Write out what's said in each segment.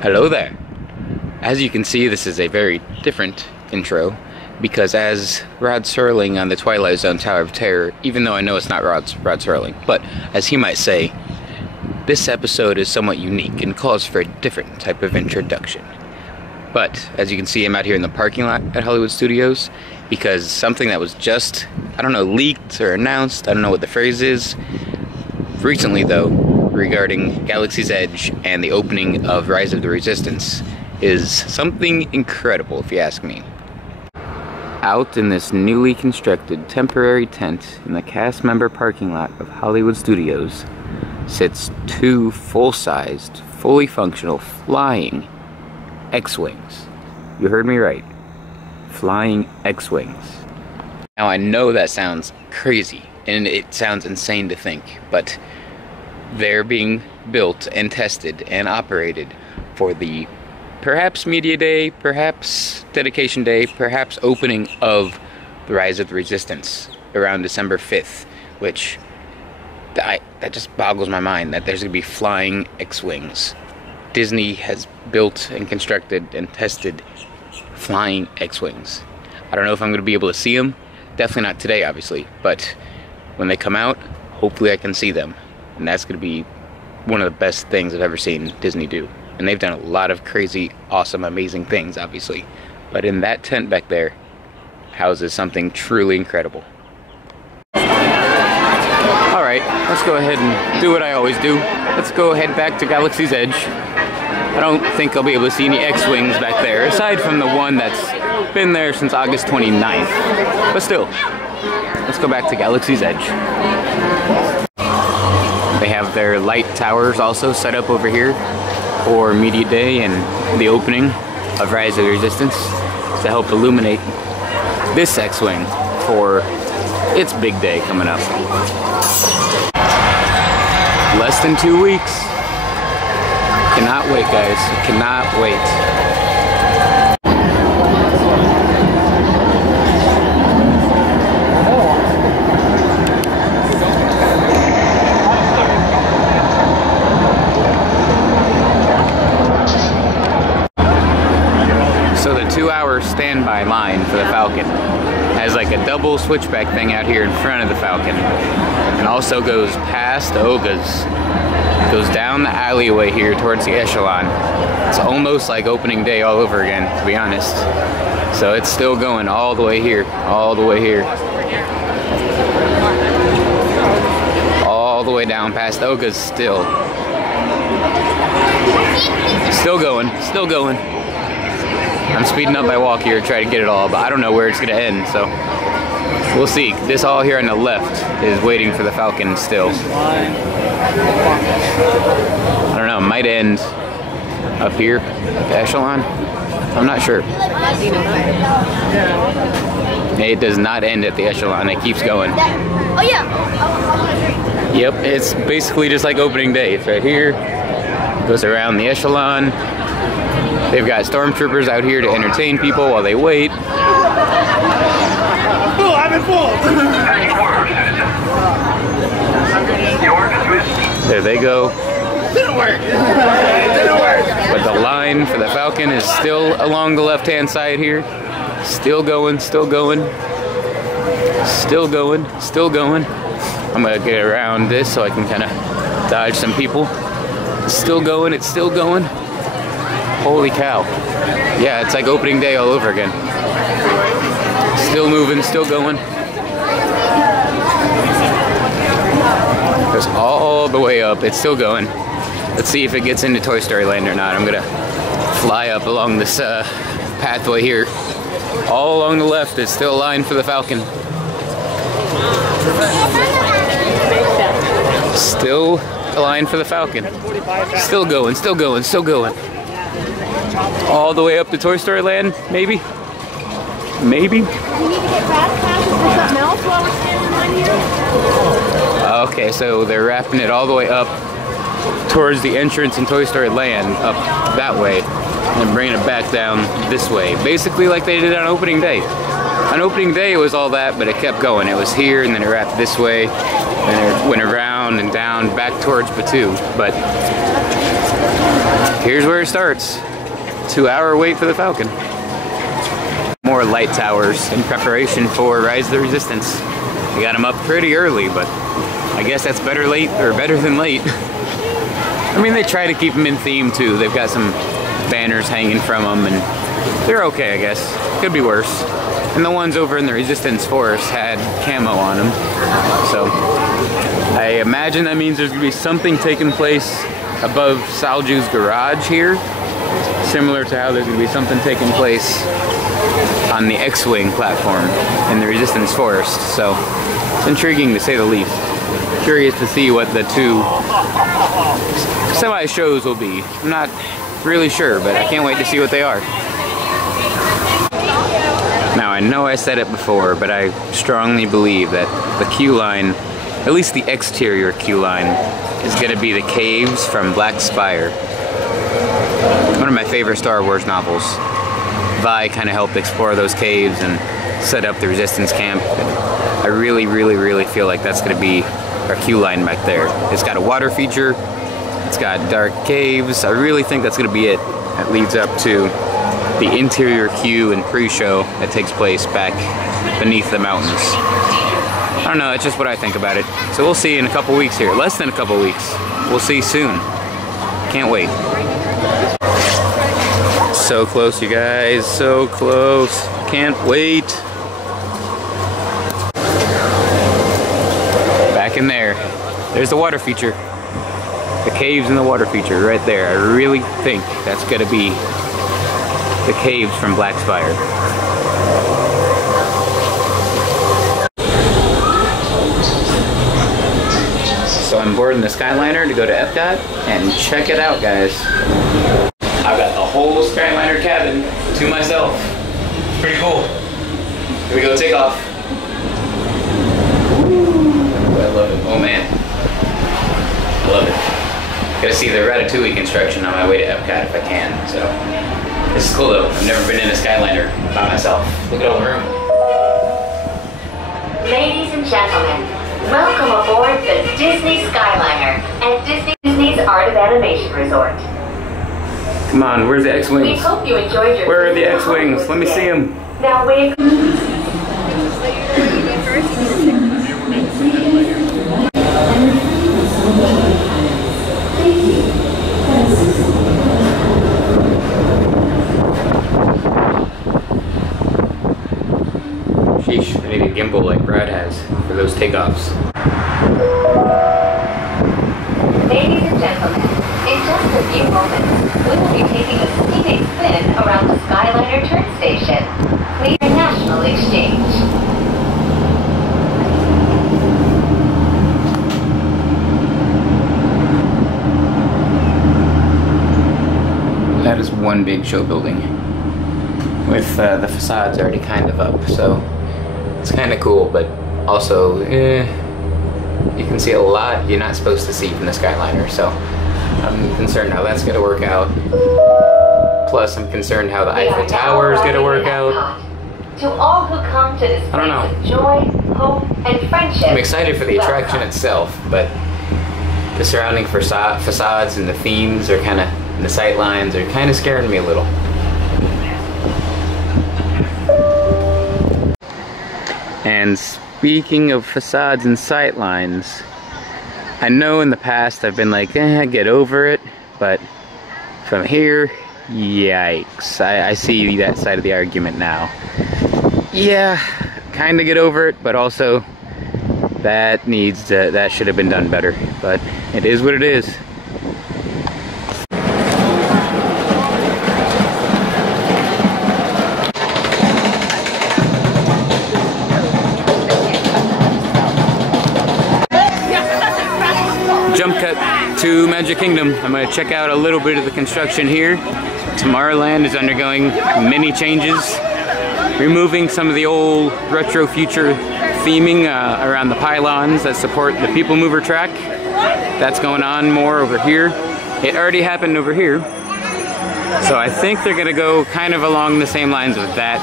Hello there. As you can see, this is a very different intro because as Rod Serling on the Twilight Zone Tower of Terror, even though I know it's not Rod Serling, but as he might say, this episode is somewhat unique and calls for a different type of introduction. But as you can see, I'm out here in the parking lot at Hollywood Studios because something that was just, I don't know, leaked or announced, I don't know what the phrase is, recently though, regarding Galaxy's Edge and the opening of Rise of the Resistance is something incredible, if you ask me. Out in this newly constructed temporary tent in the cast member parking lot of Hollywood Studios sits two full-sized, fully functional, flying X-Wings. You heard me right. Flying X-Wings. Now I know that sounds crazy, and it sounds insane to think, but they're being built and tested and operated for the perhaps media day, perhaps dedication day, perhaps opening of the Rise of the Resistance around December 5th, which that just boggles my mind that there's going to be flying X-Wings. Disney has built and constructed and tested flying X-Wings. I don't know if I'm going to be able to see them. Definitely not today, obviously, but when they come out, hopefully I can see them. And that's going to be one of the best things I've ever seen Disney do. And they've done a lot of crazy, awesome, amazing things, obviously. But in that tent back there houses something truly incredible. Alright, let's go ahead and do what I always do. Let's go head back to Galaxy's Edge. I don't think I'll be able to see any X-Wings back there, aside from the one that's been there since August 29th. But still, let's go back to Galaxy's Edge. They have their light towers also set up over here for Media Day and the opening of Rise of the Resistance to help illuminate this X-Wing for its big day coming up. Less than 2 weeks. Cannot wait, guys. Cannot wait. So the 2-hour standby line for the Falcon has like a double switchback thing out here in front of the Falcon, and also goes past Oga's, goes down the alleyway here towards the Echelon. It's almost like opening day all over again, to be honest. So it's still going all the way here, all the way here, all the way down past Oga's still. Still going, still going. I'm speeding up my walk here to try to get it all, but I don't know where it's going to end, so we'll see. This all here on the left is waiting for the Falcon still. I don't know, it might end up here at the Echelon. I'm not sure. It does not end at the Echelon, it keeps going. Oh yeah. Yep, it's basically just like opening day. It's right here, goes around the Echelon. They've got stormtroopers out here to entertain people while they wait. Oh, I'm in full. There they go. Didn't work. Didn't work. But the line for the Falcon is still along the left-hand side here. Still going, still going. Still going, still going. I'm gonna get around this so I can kind of dodge some people. It's still going, it's still going. Holy cow. Yeah, it's like opening day all over again. Still moving, still going. Goes all the way up, it's still going. Let's see if it gets into Toy Story Land or not. I'm gonna fly up along this pathway here. All along the left is still a line for the Falcon. Still a line for the Falcon. Still going, still going, still going. All the way up to Toy Story Land, maybe? Maybe? We need to get fast passes for something else while we're standing in line here. Okay, so they're wrapping it all the way up towards the entrance in Toy Story Land, up that way, and bringing it back down this way. Basically like they did on opening day. On opening day it was all that, but it kept going. It was here and then it wrapped this way, and it went around and down back towards Batuu. But here's where it starts. 2-hour wait for the Falcon. More light towers in preparation for Rise of the Resistance. We got them up pretty early, but I guess that's better late or better than late. I mean, they try to keep them in theme too. They've got some banners hanging from them and they're okay, I guess. Could be worse. And the ones over in the Resistance Forest had camo on them. So I imagine that means there's gonna be something taking place above Salju's garage here. Similar to how there's gonna be something taking place on the X-Wing platform in the Resistance Forest. So it's intriguing to say the least. Curious to see what the two semi-shows will be. I'm not really sure, but I can't wait to see what they are. Now I know I said it before, but I strongly believe that the queue line, at least the exterior queue line, is going to be the caves from Black Spire. One of my favorite Star Wars novels. Vi kind of helped explore those caves and set up the Resistance camp. And I really, really, really feel like that's going to be our queue line back there. It's got a water feature. It's got dark caves. I really think that's going to be it. That leads up to the interior queue and pre-show that takes place back beneath the mountains. I don't know, that's just what I think about it. So we'll see in a couple weeks here. Less than a couple weeks. We'll see soon. Can't wait. So close, you guys. So close. Can't wait. Back in there. There's the water feature. The caves and the water feature right there. I really think that's going to be the caves from Black Spire. So I'm boarding the Skyliner to go to Epcot and check it out, guys. I've got the whole Skyliner cabin to myself. Pretty cool. Here we go, take off. Ooh, I love it. Oh man. I love it. Gotta see the Ratatouille construction on my way to Epcot if I can, so. This is cool though. I've never been in a Skyliner by myself. Look at all the room. Ladies and gentlemen, welcome aboard the Disney Skyliner at Disney's Art of Animation Resort. Come on, where's the We X-Wings? hope you enjoyed your Where are the visit to X-Wings? Hollywood Let me see today. them. Now wave. Sheesh, I need a gimbal like Brad has for those takeoffs. Ladies and gentlemen, in just a few moments, we will be taking a scenic spin around the Skyliner turn station. Please National Exchange. That is one big show building with the facades already kind of up, so it's kind of cool, but also you can see a lot you're not supposed to see from the Skyliner, so I'm concerned how that's going to work out. Plus I'm concerned how the Eiffel Tower is going to work out. To all who come to this I don't know. place of joy, hope, and friendship. I'm excited for the attraction welcome. itself, but the surrounding facades and the themes are kind of, the sight lines are kind of scaring me a little. And speaking of facades and sight lines, I know in the past I've been like, get over it, but from here, yikes. I see that side of the argument now. Yeah, kind of get over it, but also that should have been done better, but it is what it is. Jump cut to Magic Kingdom. I'm going to check out a little bit of the construction here. Tomorrowland is undergoing many changes, removing some of the old retro future theming around the pylons that support the People Mover track. That's going on more over here. It already happened over here. So I think they're going to go kind of along the same lines with that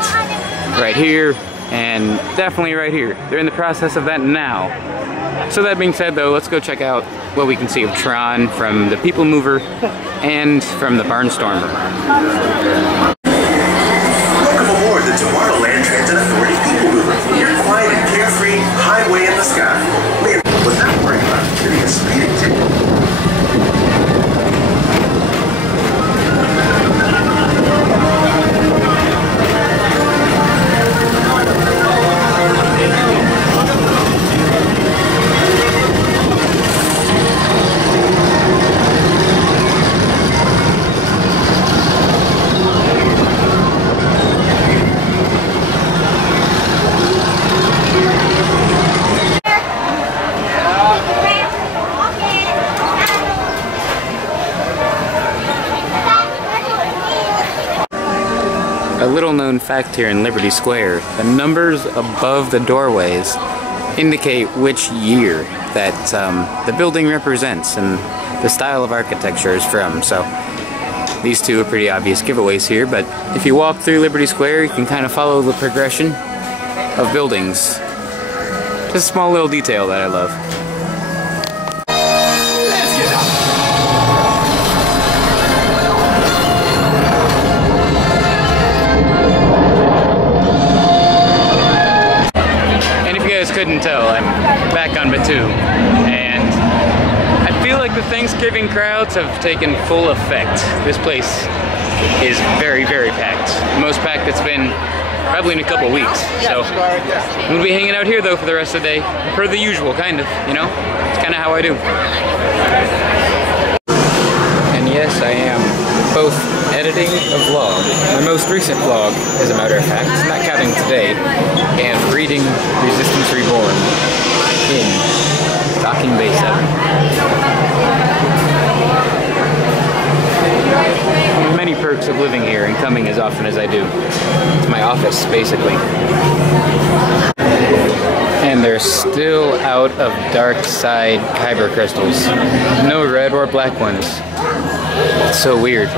right here and definitely right here. They're in the process of that now. So that being said though, let's go check out what we can see of Tron from the People Mover and from the Barnstormer. Welcome aboard the Tomorrowland Transit Authority People Mover. Your quiet and carefree highway in the sky. Without worrying about getting a speeding ticket. A little known fact here in Liberty Square, the numbers above the doorways indicate which year that the building represents and the style of architecture is from. So these two are pretty obvious giveaways here, but if you walk through Liberty Square, you can kind of follow the progression of buildings. Just a small little detail that I love. Couldn't tell, I'm back on Batuu, and I feel like the Thanksgiving crowds have taken full effect. This place is very, very packed. The most packed it's been probably in a couple weeks. So I'm gonna be hanging out here though for the rest of the day, per the usual, kind of, you know? It's kind of how I do. And yes, I am both editing a vlog, my most recent vlog, as a matter of fact, not counting today, and reading Resistance Reborn in Docking Bay 7. Many perks of living here and coming as often as I do. It's my office, basically. And they're still out of dark side kyber crystals. No red or black ones. It's so weird.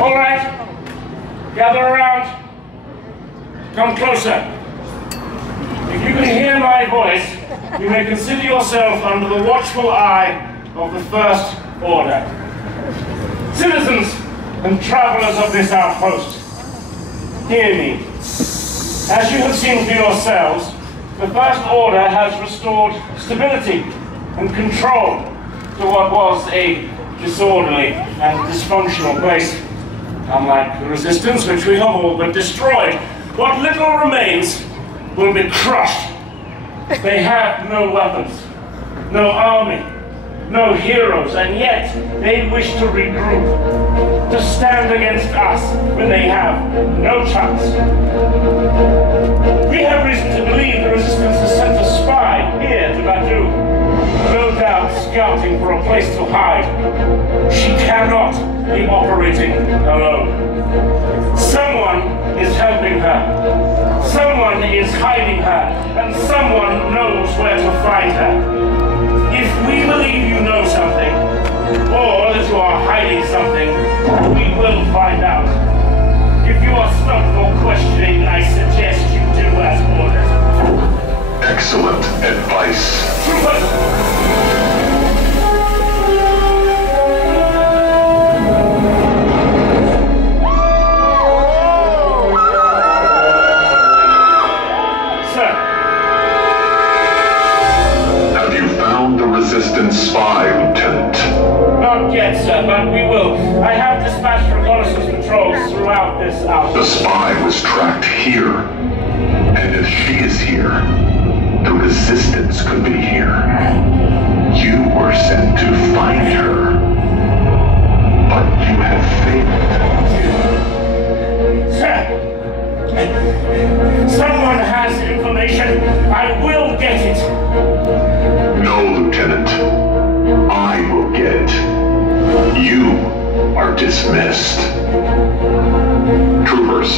All right, gather around. Come closer. If you can hear my voice, you may consider yourself under the watchful eye of the First Order. Citizens and travelers of this outpost, hear me. As you have seen for yourselves, the First Order has restored stability and control to what was a disorderly and dysfunctional place. Unlike the Resistance, which we have all but destroyed, what little remains will be crushed. They have no weapons, no army, no heroes, and yet they wish to regroup, to stand against us when they have no chance. We have reason to believe the Resistance has sent a spy here to Batuu, no doubt scouting for a place to hide. She cannot be operating alone. Someone is helping her, someone is hiding her, and someone knows where to find her. If we believe you know something, or that you are hiding something, we will find out. If you are stuck for questioning, I suggest you do as ordered. Excellent advice. Sir. Have you found the Resistance spy, Lieutenant? Not yet, sir, but we will. I have dispatched reconnaissance patrols throughout this outpost. The spy was tracked here. And if she is here, the Resistance could be here. You were sent to find her. But you have failed. Sir! Someone has information. I will get it. No, Lieutenant. I will get it. You are dismissed. Troopers.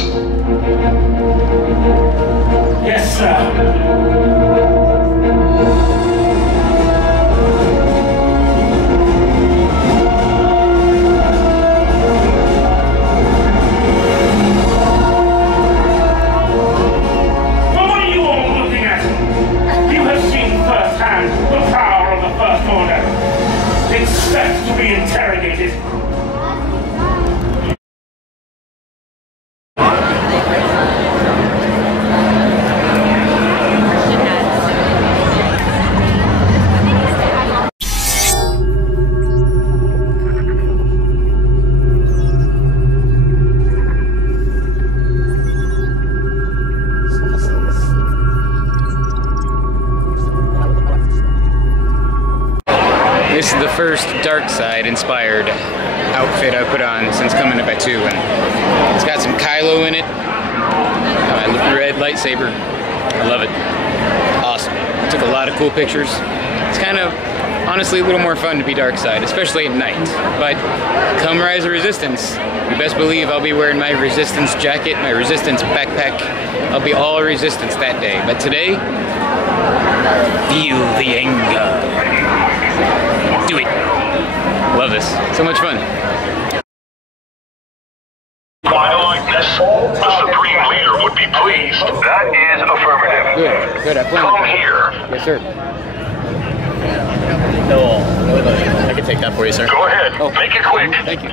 This is the first dark side inspired outfit I put on since coming to Batuu, and it's got some Kylo in it. My red lightsaber. I love it. Awesome. Took a lot of cool pictures. It's kind of, honestly, a little more fun to be dark side, especially at night. But come Rise of Resistance, you best believe I'll be wearing my Resistance jacket, my Resistance backpack. I'll be all Resistance that day. But today, feel the anger. Do it. Love this. So much fun. The Supreme Leader would be pleased. That is affirmative. Good. Good. I plan Come here. Yes, sir. No, I can take that for you, sir. Go ahead. Oh. Make it quick. Thank you.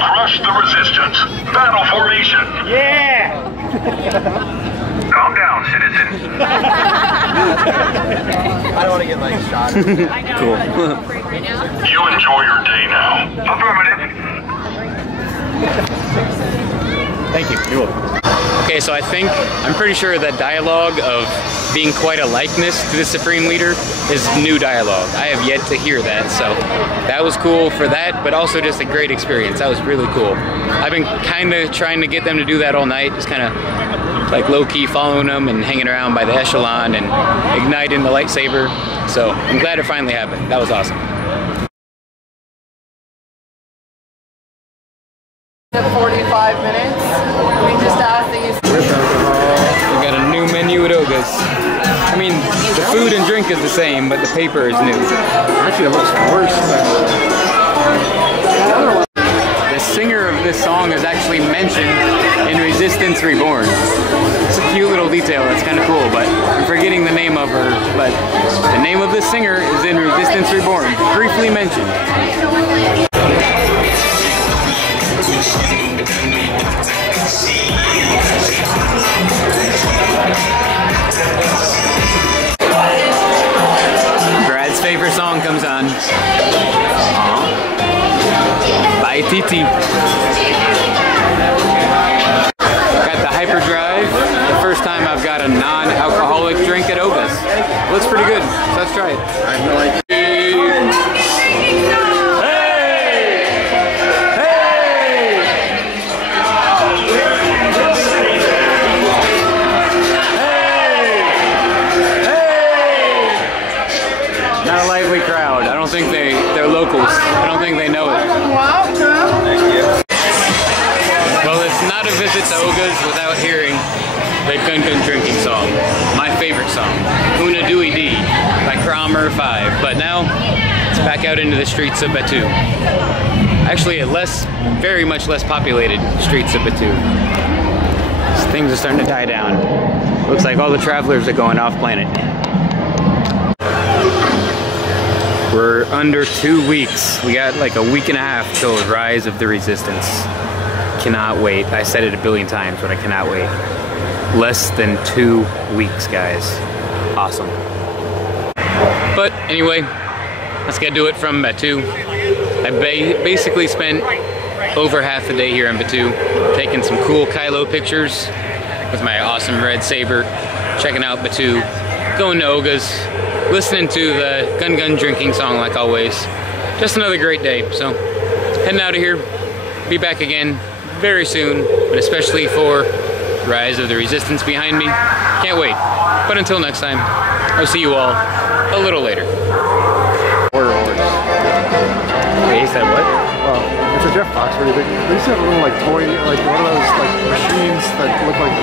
Crush the resistance. Battle formation. Yeah! Calm down, citizen. I don't want to get like shot. Cool. You enjoy your day now. Affirmative. Thank you. You're welcome. Okay, so I'm pretty sure that dialogue of being quite a likeness to the Supreme Leader is new dialogue. I have yet to hear that, so that was cool for that, but also just a great experience. That was really cool. I've been kind of trying to get them to do that all night, just kind of like low-key following them and hanging around by the echelon and igniting the lightsaber. So I'm glad it finally happened. That was awesome. 45 minutes. We just asked that you. We got a new menu at Oga's. I mean, the food and drink is the same, but the paper is new. Actually, it looks worse The singer of this song is actually mentioned in Resistance Reborn. It's a cute little detail, that's kind of cool, but I'm forgetting the name of her. But the name of the singer is in Resistance Reborn, briefly mentioned. Brad's favorite song comes on. By TT. Got the hyperdrive. The first time I've got a non-alcoholic drink at Oga's. Looks pretty good, so let's try it. I have no idea. Not a lively crowd. I don't think they're locals. I don't think they know it. Well, it's not a visit to Oga's without hearing the Gun Gun Drinking song. My favorite song, Una Dooey Dee by Cromer 5. But now, it's back out into the streets of Batuu. Actually, very much less populated streets of Batuu. Things are starting to die down. Looks like all the travelers are going off planet. We're under 2 weeks. We got like a week and a half till Rise of the Resistance. Cannot wait. I said it a billion times, but I cannot wait. Less than 2 weeks, guys. Awesome. But anyway, let's get to it from Batuu. I basically spent over half the day here in Batuu, taking some cool Kylo pictures with my awesome red saber, checking out Batuu, going to Oga's, listening to the Gun Gun Drinking song like always. Just another great day. So heading out of here, be back again very soon, but especially for Rise of the Resistance behind me. Can't wait. But until next time, I'll see you all a little later. Wait, he said what? It's a Jeff Foxworthy. They used to have a little like toy, like one of those like machines that look like